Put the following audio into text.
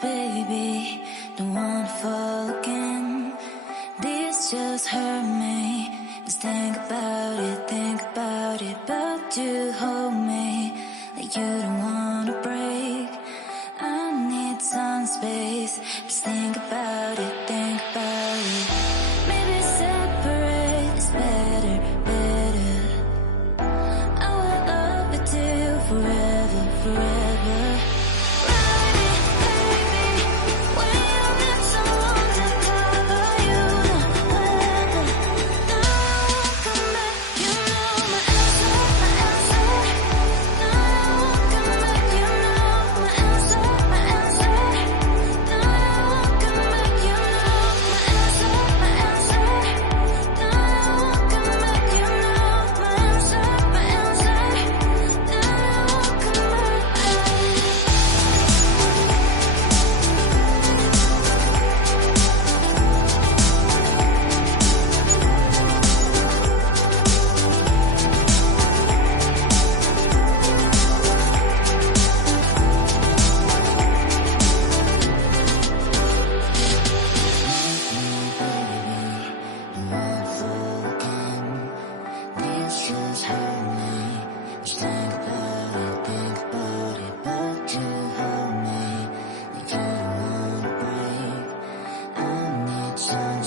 baby, don't wanna fall again. This just hurt me. Just think about it, but you hold me like you don't wanna break. I need some space. Just think about it, maybe separate is better, better. I will love you till forever, forever. Just hurt me. Just think about it, but you hold me like you don't wanna break. I need some